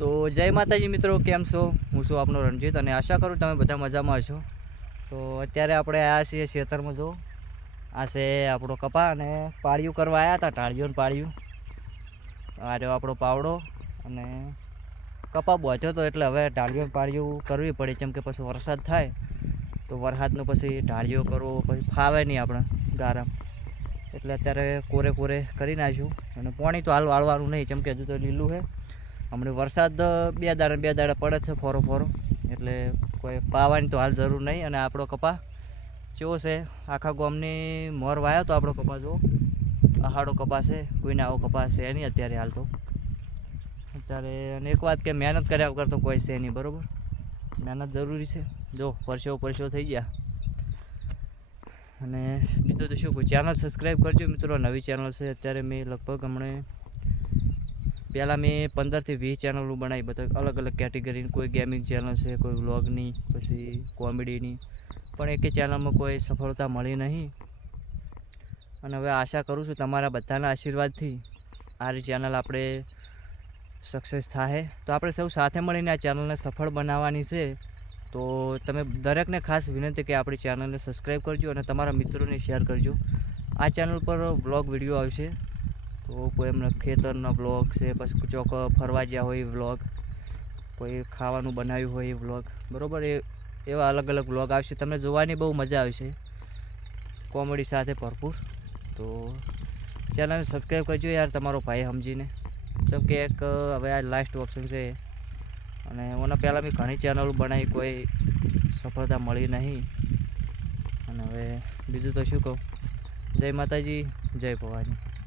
તો જય માતાજી મિત્રો, કેમ છો? હું છું આપનો રણજીત અને આશા કરું તમે બધા મજામાં હશો. તો અત્યારે આપણે આવ્યા છીએ ખેતરમાં જો. આ છે આપણો કપા અને પાળિયું કરવા આવ્યા હતા ટાળિયું ને પાળિયું. આ રહ્યો આપણો પાવડો અને કપા બોધ્યો હતો એટલે હવે ઢાળિયું ને પાળિયું કરવી પડે કેમ કે પછી વરસાદ થાય તો વરસાદનો પછી ઢાળીઓ કરવો પછી ફાવે નહીં આપણે ગારામ. એટલે અત્યારે કોરે કોરે કરી નાખ્યું અને પાણી તો હાલ વાળવાનું નહીં કેમ કે હજુ તો લીલું છે. હમણાં વરસાદ બે દાડા બે દાડા પડે છે ફોરો ફોરો. એટલે કોઈ પાવાની તો હાલ જરૂર નહીં. અને આપણો કપા કેવો છે? આખા ગામની મોર વાયો તો આપણો કપા જો અહાડો કપા છે કોઈને આવો કપા છે નહીં અત્યારે હાલ તો. અત્યારે અને એક વાત કે મહેનત કર્યા વગર તો કોઈ છે નહીં, બરાબર? મહેનત જરૂરી છે. જો, પરસેવો પરસેવો થઈ ગયા. અને બીજું તો શું, કોઈ ચેનલ સબસ્ક્રાઈબ કરજો મિત્રો. નવી ચેનલ છે. અત્યારે મેં લગભગ હમણાં પહેલાં મેં પંદરથી વીસ ચેનલો બનાવી બધા અલગ અલગ કેટેગરીની કોઈ ગેમિંગ ચેનલ છે, કોઈ વ્લોગની પછી કોમેડીની પણ એકે ચેનલમાં કોઈ સફળતા મળી નહીં. અને હવે આશા કરું છું તમારા બધાના આશીર્વાદથી આ ચેનલ આપણે સક્સેસ થાય તો આપણે સૌ સાથે મળીને આ ચેનલને સફળ બનાવવાની છે. તો તમે દરેકને ખાસ વિનંતી કે આપણી ચેનલને સબસ્ક્રાઈબ કરજો અને તમારા મિત્રોને શેર કરજો. આ ચેનલ પર વ્લોગ વીડિયો આવશે. તો કોઈ એમને ખેતરનો વ્લોગ છે, પછી ચોક ફરવા ગયા હોય એ વ્લોગ કોઈ ખાવાનું બનાવ્યું હોય એ વ્લોગ બરાબર, એ, એવા અલગ અલગ વ્લોગ આવશે. તમને જોવાની બહુ મજા આવશે. કોમેડી સાથે ભરપૂર. તો ચેનલને સબસ્ક્રાઈબ કરજો યાર તમારો ભાઈ સમજીને. જેમ કે એક, હવે આ લાસ્ટ ઓપ્શન છે. અને એના પહેલાં મેં ઘણી ચેનલો બનાવી, કોઈ સફળતા મળી નહીં. અને હવે બીજું તો શું કહું? જય માતાજી, જય ભવાની.